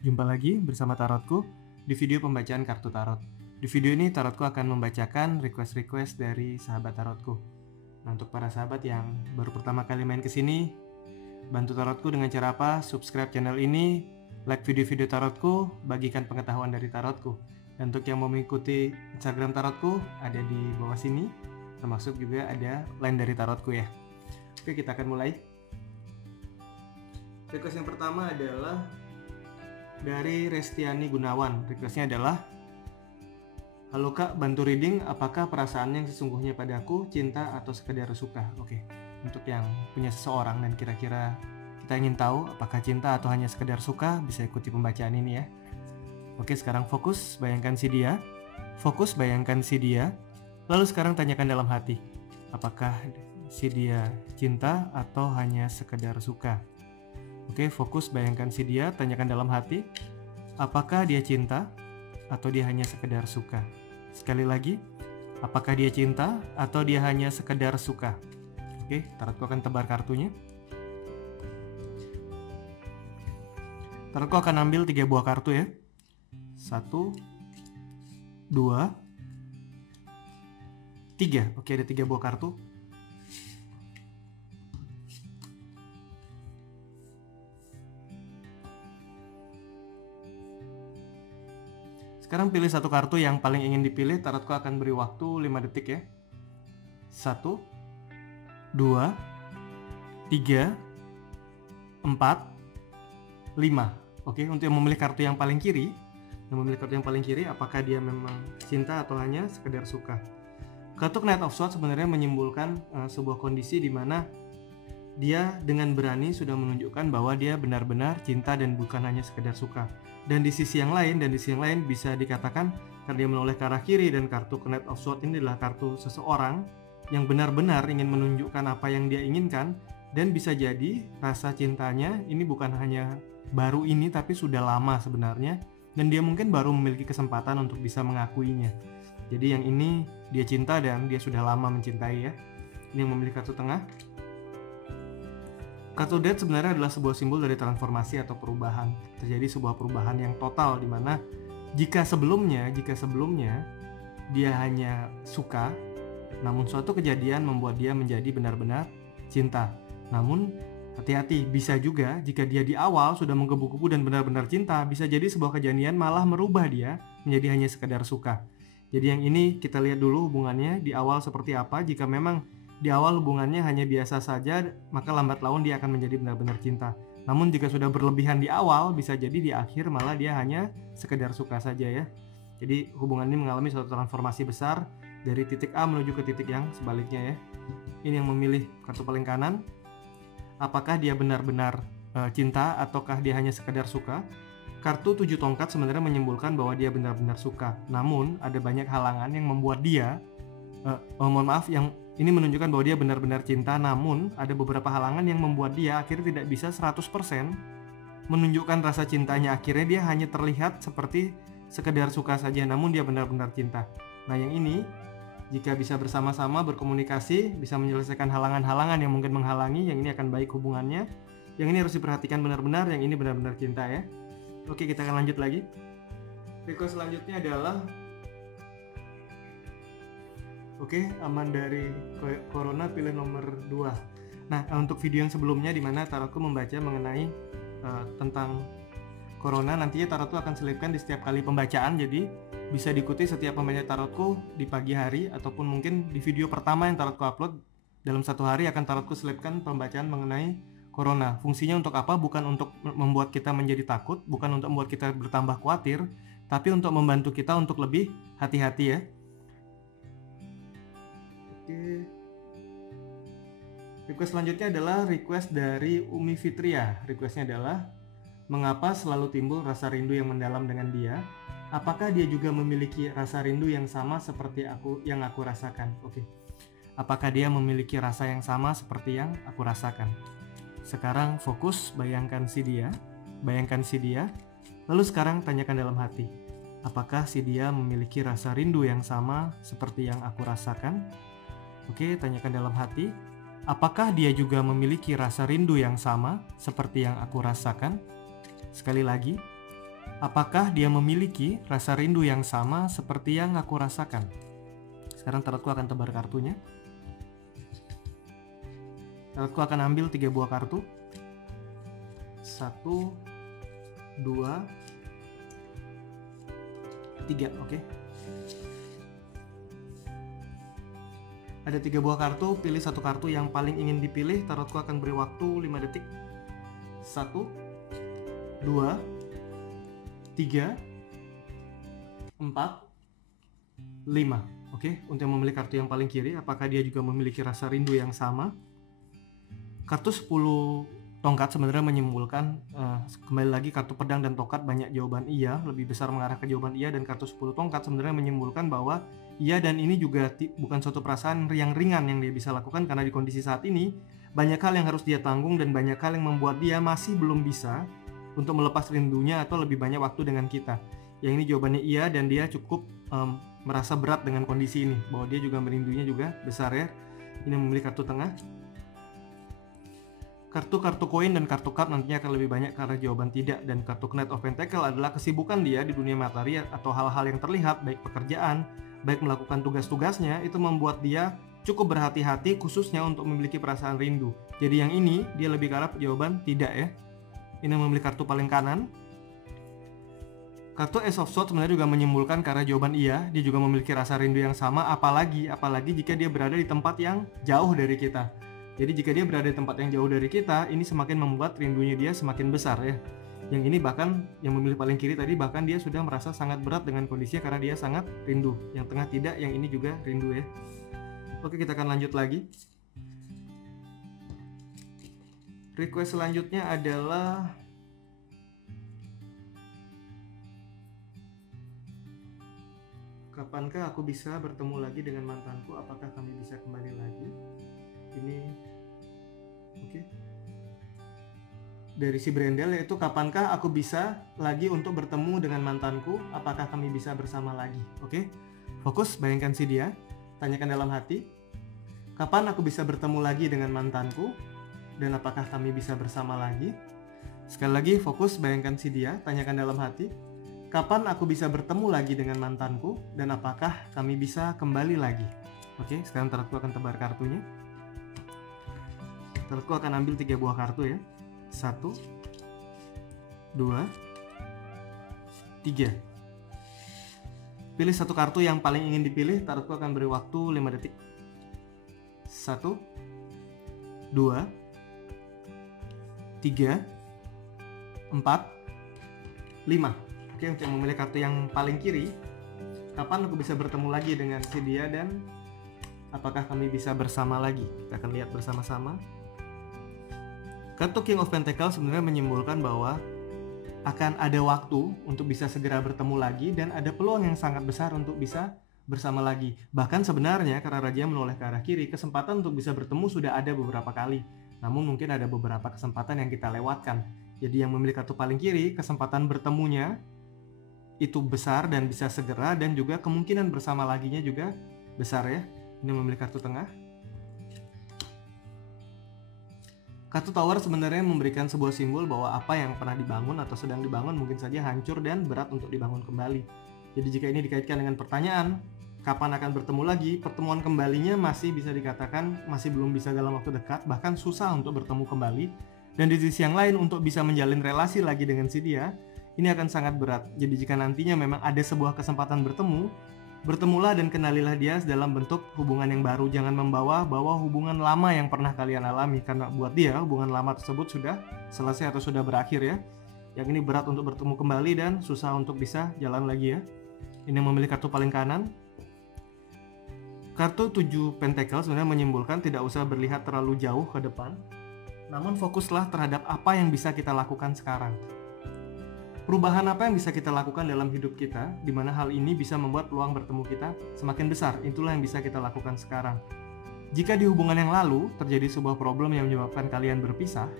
Jumpa lagi bersama Tarotku di video pembacaan kartu tarot. Di video ini Tarotku akan membacakan request-request dari sahabat Tarotku. Nah, untuk para sahabat yang baru pertama kali main ke sini, bantu Tarotku dengan cara apa? Subscribe channel ini, like video-video Tarotku, bagikan pengetahuan dari Tarotku. Dan untuk yang mau mengikuti Instagram Tarotku, ada di bawah sini, termasuk juga ada line dari Tarotku ya. Oke, kita akan mulai. Request yang pertama adalah dari Restiani Gunawan. Requestnya adalah, halo kak, bantu reading apakah perasaan yang sesungguhnya padaku cinta atau sekedar suka. Oke, untuk yang punya seseorang dan kira-kira kita ingin tahu apakah cinta atau hanya sekedar suka, bisa ikuti pembacaan ini ya. Oke, sekarang fokus, bayangkan si dia. Fokus, bayangkan si dia. Lalu sekarang tanyakan dalam hati, apakah si dia cinta atau hanya sekedar suka. Oke, fokus, bayangkan si dia, tanyakan dalam hati, apakah dia cinta atau dia hanya sekedar suka. Sekali lagi, apakah dia cinta atau dia hanya sekedar suka. Oke, Tarotku akan tebar kartunya. Tarotku akan ambil 3 buah kartu ya. 1, 2, 3. Oke, ada 3 buah kartu. Sekarang pilih satu kartu yang paling ingin dipilih. Tarotku akan beri waktu 5 detik ya. 1, 2, 3, 4, 5. Oke, untuk yang memilih kartu yang paling kiri, apakah dia memang cinta atau hanya sekedar suka. Kartu Knight of Swords sebenarnya menyimbolkan sebuah kondisi di mana dia dengan berani sudah menunjukkan bahwa dia benar-benar cinta dan bukan hanya sekedar suka. Dan di sisi yang lain bisa dikatakan karena dia menoleh ke arah kiri, dan kartu Knight of Swords ini adalah kartu seseorang yang benar-benar ingin menunjukkan apa yang dia inginkan, dan bisa jadi rasa cintanya ini bukan hanya baru ini tapi sudah lama sebenarnya, dan dia mungkin baru memiliki kesempatan untuk bisa mengakuinya. Jadi yang ini dia cinta dan dia sudah lama mencintai ya. Ini yang memilih kartu tengah. Kartu Death sebenarnya adalah sebuah simbol dari transformasi atau perubahan. Terjadi sebuah perubahan yang total di mana jika sebelumnya dia hanya suka, namun suatu kejadian membuat dia menjadi benar-benar cinta. Namun hati-hati, bisa juga jika dia di awal sudah menggebu-gebu dan benar-benar cinta, bisa jadi sebuah kejadian malah merubah dia menjadi hanya sekedar suka. Jadi yang ini kita lihat dulu hubungannya di awal seperti apa. Jika memang di awal hubungannya hanya biasa saja, maka lambat laun dia akan menjadi benar-benar cinta. Namun jika sudah berlebihan di awal, bisa jadi di akhir malah dia hanya sekedar suka saja ya. Jadi hubungan ini mengalami suatu transformasi besar dari titik A menuju ke titik yang sebaliknya ya. Ini yang memilih kartu paling kanan. Apakah dia benar-benar cinta ataukah dia hanya sekedar suka? Kartu 7 tongkat sebenarnya menyimbolkan bahwa dia benar-benar suka. Namun ada banyak halangan yang membuat dia yang ini menunjukkan bahwa dia benar-benar cinta, namun ada beberapa halangan yang membuat dia akhirnya tidak bisa 100% menunjukkan rasa cintanya. Akhirnya dia hanya terlihat seperti sekedar suka saja, namun dia benar-benar cinta. Nah yang ini, jika bisa bersama-sama berkomunikasi, bisa menyelesaikan halangan-halangan yang mungkin menghalangi, yang ini akan baik hubungannya. Yang ini harus diperhatikan benar-benar, yang ini benar-benar cinta ya. Oke, kita akan lanjut lagi. Request selanjutnya adalah, oke, aman dari corona, pilih nomor 2. Nah, untuk video yang sebelumnya di mana Tarotku membaca mengenai tentang corona, nantinya Tarotku akan selipkan di setiap kali pembacaan. Jadi bisa diikuti setiap pembacaan Tarotku di pagi hari, ataupun mungkin di video pertama yang Tarotku upload dalam 1 hari akan Tarotku selipkan pembacaan mengenai corona. Fungsinya untuk apa? Bukan untuk membuat kita menjadi takut, bukan untuk membuat kita bertambah khawatir, tapi untuk membantu kita untuk lebih hati-hati ya. Oke. Request selanjutnya adalah request dari Umi Fitria. Requestnya adalah, mengapa selalu timbul rasa rindu yang mendalam dengan dia? Apakah dia juga memiliki rasa rindu yang sama seperti yang aku rasakan? Oke. Apakah dia memiliki rasa yang sama seperti yang aku rasakan? Sekarang fokus, bayangkan si dia. Lalu sekarang tanyakan dalam hati, apakah si dia memiliki rasa rindu yang sama seperti yang aku rasakan? Oke, tanyakan dalam hati, apakah dia juga memiliki rasa rindu yang sama seperti yang aku rasakan? Sekali lagi, Apakah dia memiliki rasa rindu yang sama seperti yang aku rasakan? Sekarang tarotku akan tebar kartunya. Tarotku akan ambil 3 buah kartu. 1, 2, 3, oke. Ada 3 buah kartu, pilih satu kartu yang paling ingin dipilih. Tarotku akan beri waktu 5 detik. 1, 2, 3, 4, 5. Oke, untuk yang memilih kartu yang paling kiri, apakah dia juga memiliki rasa rindu yang sama? Kartu 10 tongkat sebenarnya menyimpulkan, kembali lagi kartu pedang dan tongkat banyak jawaban iya, lebih besar mengarah ke jawaban iya, dan kartu 10 tongkat sebenarnya menyimpulkan bahwa iya, dan ini juga bukan suatu perasaan yang ringan yang dia bisa lakukan, karena di kondisi saat ini banyak hal yang harus dia tanggung dan banyak hal yang membuat dia masih belum bisa untuk melepas rindunya atau lebih banyak waktu dengan kita. Yang ini jawabannya iya, dan dia cukup merasa berat dengan kondisi ini, bahwa dia juga merindunya juga besar ya. Ini memilih kartu tengah. Kartu koin dan kartu cup nantinya akan lebih banyak karena jawaban tidak, dan kartu Knight of Pentacle adalah kesibukan dia di dunia materi atau hal-hal yang terlihat, baik pekerjaan, baik melakukan tugas-tugasnya, itu membuat dia cukup berhati-hati khususnya untuk memiliki perasaan rindu. Jadi yang ini dia lebih ke arah jawaban tidak ya. Ini memilih kartu paling kanan. Kartu Ace of Swords sebenarnya juga menyimpulkan karena jawaban iya, dia juga memiliki rasa rindu yang sama, apalagi jika dia berada di tempat yang jauh dari kita. Jadi jika dia berada di tempat yang jauh dari kita, ini semakin membuat rindunya dia semakin besar ya. Yang ini bahkan, yang memilih paling kiri tadi, bahkan dia sudah merasa sangat berat dengan kondisinya karena dia sangat rindu. Yang tengah tidak, yang ini juga rindu ya. Oke, kita akan lanjut lagi. Request selanjutnya adalah kapankah aku bisa bertemu lagi dengan mantanku? Apakah kami bisa kembali lagi? Ini oke. Dari si Brendel, yaitu kapankah aku bisa lagi untuk bertemu dengan mantanku? Apakah kami bisa bersama lagi? Oke. Fokus, bayangkan si dia. Tanyakan dalam hati. Kapan aku bisa bertemu lagi dengan mantanku? Dan apakah kami bisa bersama lagi? Sekali lagi, fokus, bayangkan si dia. Tanyakan dalam hati. Kapan aku bisa bertemu lagi dengan mantanku? Dan apakah kami bisa kembali lagi? Oke, sekarang tarotku akan tebar kartunya. Tarotku akan ambil 3 buah kartu ya. 1, 2, 3. Pilih satu kartu yang paling ingin dipilih. Tarotku akan beri waktu 5 detik. 1, 2, 3, 4, 5. Oke, untuk memilih kartu yang paling kiri, kapan aku bisa bertemu lagi dengan si dia dan apakah kami bisa bersama lagi? Kita akan lihat bersama-sama. Kartu King of Pentacle sebenarnya menyimpulkan bahwa akan ada waktu untuk bisa segera bertemu lagi dan ada peluang yang sangat besar untuk bisa bersama lagi. Bahkan sebenarnya karena Raja menoleh ke arah kiri, kesempatan untuk bisa bertemu sudah ada beberapa kali. Namun mungkin ada beberapa kesempatan yang kita lewatkan. Jadi yang memilih kartu paling kiri, kesempatan bertemunya itu besar dan bisa segera, dan juga kemungkinan bersama laginya juga besar ya. Ini memilih kartu tengah. Kartu Tower sebenarnya memberikan sebuah simbol bahwa apa yang pernah dibangun atau sedang dibangun mungkin saja hancur dan berat untuk dibangun kembali. Jadi jika ini dikaitkan dengan pertanyaan, kapan akan bertemu lagi, pertemuan kembalinya masih bisa dikatakan masih belum bisa dalam waktu dekat, bahkan susah untuk bertemu kembali. Dan di sisi yang lain, untuk bisa menjalin relasi lagi dengan si dia, ini akan sangat berat. Jadi jika nantinya memang ada sebuah kesempatan bertemu, bertemulah dan kenalilah dia dalam bentuk hubungan yang baru. Jangan membawa hubungan lama yang pernah kalian alami, karena buat dia hubungan lama tersebut sudah selesai atau sudah berakhir ya. Yang ini berat untuk bertemu kembali dan susah untuk bisa jalan lagi ya. Ini memilih kartu paling kanan. Kartu 7 Pentacle sebenarnya menyimpulkan tidak usah berlihat terlalu jauh ke depan, namun fokuslah terhadap apa yang bisa kita lakukan sekarang. Perubahan apa yang bisa kita lakukan dalam hidup kita, di mana hal ini bisa membuat peluang bertemu kita semakin besar. Itulah yang bisa kita lakukan sekarang. Jika di hubungan yang lalu terjadi sebuah problem yang menyebabkan kalian berpisah,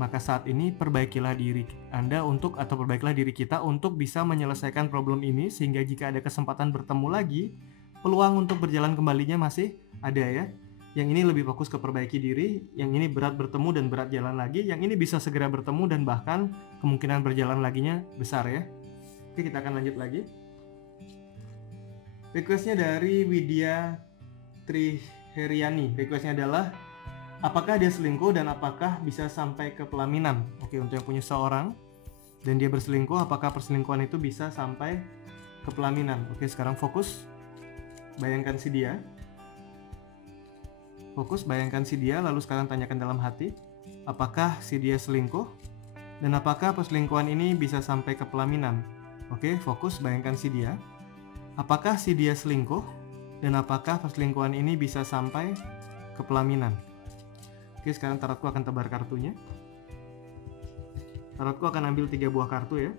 maka saat ini perbaikilah diri Anda perbaikilah diri kita untuk bisa menyelesaikan problem ini, sehingga jika ada kesempatan bertemu lagi, peluang untuk berjalan kembalinya masih ada ya. Yang ini lebih fokus ke perbaiki diri, yang ini berat bertemu dan berat jalan lagi, yang ini bisa segera bertemu dan bahkan kemungkinan berjalan laginya besar ya. Oke, kita akan lanjut lagi. Requestnya dari Widya Triheriani. Requestnya adalah, apakah dia selingkuh dan apakah bisa sampai ke pelaminan? Oke, untuk yang punya seorang dan dia berselingkuh, apakah perselingkuhan itu bisa sampai ke pelaminan? Oke, sekarang fokus. Bayangkan si dia. Fokus, bayangkan si dia, lalu sekarang tanyakan dalam hati, apakah si dia selingkuh? Dan apakah perselingkuhan ini bisa sampai ke pelaminan? Oke, fokus, bayangkan si dia. Apakah si dia selingkuh? Dan apakah perselingkuhan ini bisa sampai ke pelaminan? Oke, sekarang tarotku akan tebar kartunya. Tarotku akan ambil 3 buah kartu ya.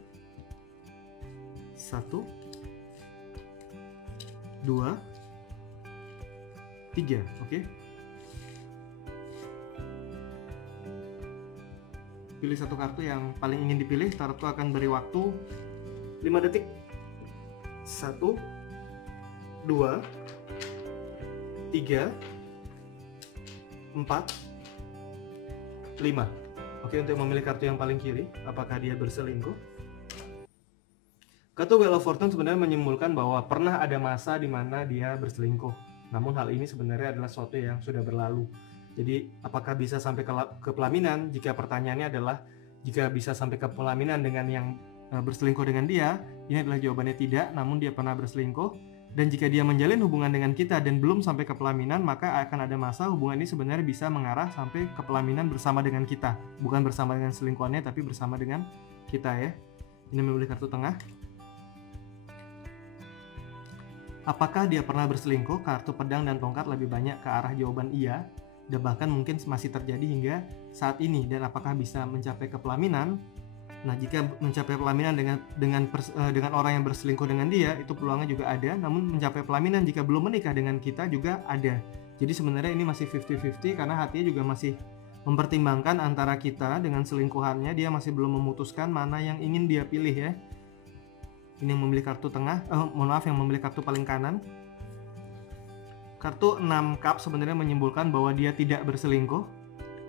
1, 2, 3. Oke. Pilih satu kartu yang paling ingin dipilih. Tarotku akan beri waktu 5 detik. 1, 2, 3, 4, 5. Oke, untuk memilih kartu yang paling kiri, apakah dia berselingkuh? Kartu Wheel of Fortune sebenarnya menyimpulkan bahwa pernah ada masa di mana dia berselingkuh. Namun hal ini sebenarnya adalah sesuatu yang sudah berlalu. Jadi, apakah bisa sampai ke pelaminan? Jika pertanyaannya adalah, jika bisa sampai ke pelaminan dengan yang berselingkuh dengan dia, ini adalah jawabannya tidak, namun dia pernah berselingkuh. Dan jika dia menjalin hubungan dengan kita dan belum sampai ke pelaminan, maka akan ada masa hubungan ini sebenarnya bisa mengarah sampai ke pelaminan bersama dengan kita. Bukan bersama dengan selingkuhannya, tapi bersama dengan kita ya. Ini memilih kartu tengah. Apakah dia pernah berselingkuh? Kartu pedang dan tongkat lebih banyak ke arah jawaban iya. Dan bahkan mungkin masih terjadi hingga saat ini. Dan apakah bisa mencapai ke pelaminan? Nah, jika mencapai pelaminan dengan orang yang berselingkuh dengan dia, itu peluangnya juga ada. Namun mencapai pelaminan jika belum menikah dengan kita juga ada. Jadi sebenarnya ini masih 50-50 karena hatinya juga masih mempertimbangkan antara kita dengan selingkuhannya. Dia masih belum memutuskan mana yang ingin dia pilih ya. Ini yang memilih kartu tengah, yang memilih kartu paling kanan. Kartu 6 cup sebenarnya menyimpulkan bahwa dia tidak berselingkuh.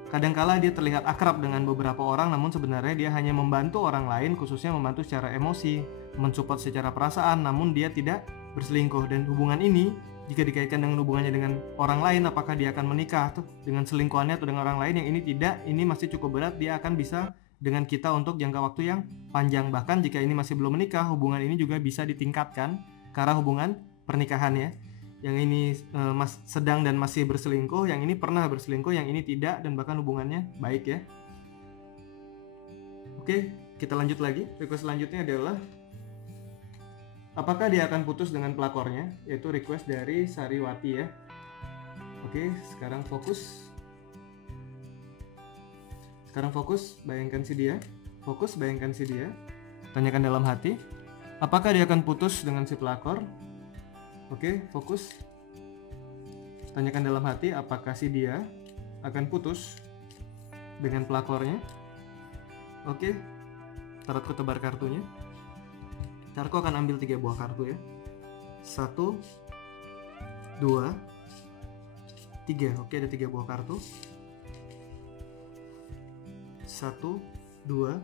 Kadangkala dia terlihat akrab dengan beberapa orang, namun sebenarnya dia hanya membantu orang lain, khususnya membantu secara emosi, mensupport secara perasaan, namun dia tidak berselingkuh. Dan hubungan ini, jika dikaitkan dengan hubungannya dengan orang lain, apakah dia akan menikah tuh dengan selingkuhannya atau dengan orang lain, yang ini tidak, ini masih cukup berat, dia akan bisa dengan kita untuk jangka waktu yang panjang. Bahkan jika ini masih belum menikah, hubungan ini juga bisa ditingkatkan ke arah hubungan pernikahan ya. Yang ini sedang dan masih berselingkuh, yang ini pernah berselingkuh, yang ini tidak, dan bahkan hubungannya baik ya. Oke, kita lanjut lagi. Request selanjutnya adalah, apakah dia akan putus dengan pelakornya? Yaitu request dari Sariwati ya. Oke, sekarang fokus. Sekarang fokus, bayangkan si dia. Fokus, bayangkan si dia. Tanyakan dalam hati, apakah dia akan putus dengan si pelakor? Oke, fokus. Tanyakan dalam hati, apakah si dia akan putus dengan pelakornya? Oke, tarotku tebar kartunya. Tarotku akan ambil 3 buah kartu ya. 1, 2, 3. Oke, ada 3 buah kartu. 1, 2,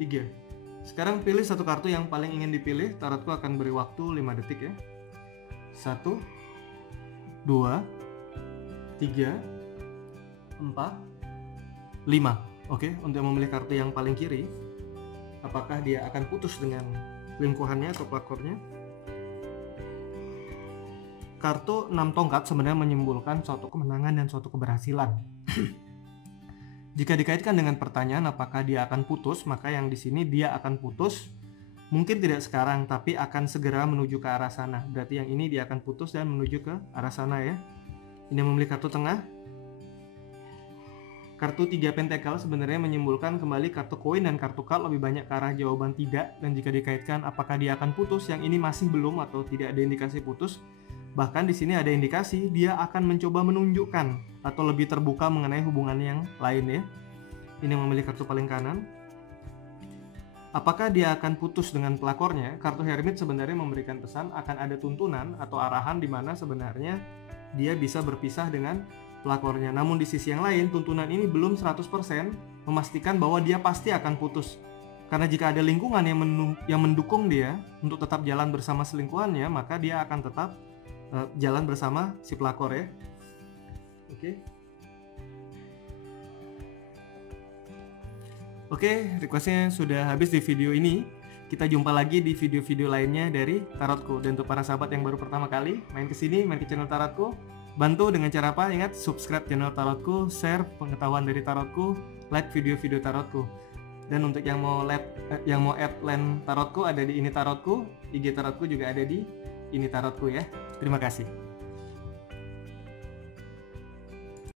3. Sekarang pilih satu kartu yang paling ingin dipilih. Tarotku akan beri waktu 5 detik ya. 1, 2, 3, 4, 5. Oke, untuk memilih kartu yang paling kiri, apakah dia akan putus dengan lingkuhannya atau pelakornya? Kartu 6 tongkat sebenarnya menyimpulkan suatu kemenangan dan suatu keberhasilan. Jika dikaitkan dengan pertanyaan apakah dia akan putus, maka yang di sini dia akan putus. Mungkin tidak sekarang, tapi akan segera menuju ke arah sana. Berarti yang ini dia akan putus dan menuju ke arah sana ya. Ini memilih kartu tengah. Kartu 3 pentakel sebenarnya menyimpulkan kembali kartu koin dan kartu card lebih banyak ke arah jawaban tidak. Dan jika dikaitkan apakah dia akan putus, yang ini masih belum atau tidak ada indikasi putus. Bahkan di sini ada indikasi dia akan mencoba menunjukkan atau lebih terbuka mengenai hubungan yang lain ya. Ini memilih kartu paling kanan. Apakah dia akan putus dengan pelakornya? Kartu Hermit sebenarnya memberikan pesan akan ada tuntunan atau arahan di mana sebenarnya dia bisa berpisah dengan pelakornya. Namun di sisi yang lain, tuntunan ini belum 100% memastikan bahwa dia pasti akan putus. Karena jika ada lingkungan yang mendukung dia untuk tetap jalan bersama selingkuhannya, maka dia akan tetap jalan bersama si pelakor ya. Oke, requestnya sudah habis di video ini. Kita jumpa lagi di video-video lainnya dari Tarotku. Dan untuk para sahabat yang baru pertama kali main ke sini, main ke channel Tarotku, bantu dengan cara apa? Ingat, subscribe channel Tarotku, share pengetahuan dari Tarotku, like video-video Tarotku. Dan untuk yang mau add land Tarotku ada di Ini Tarotku, IG Tarotku juga ada di Ini Tarotku ya. Terima kasih.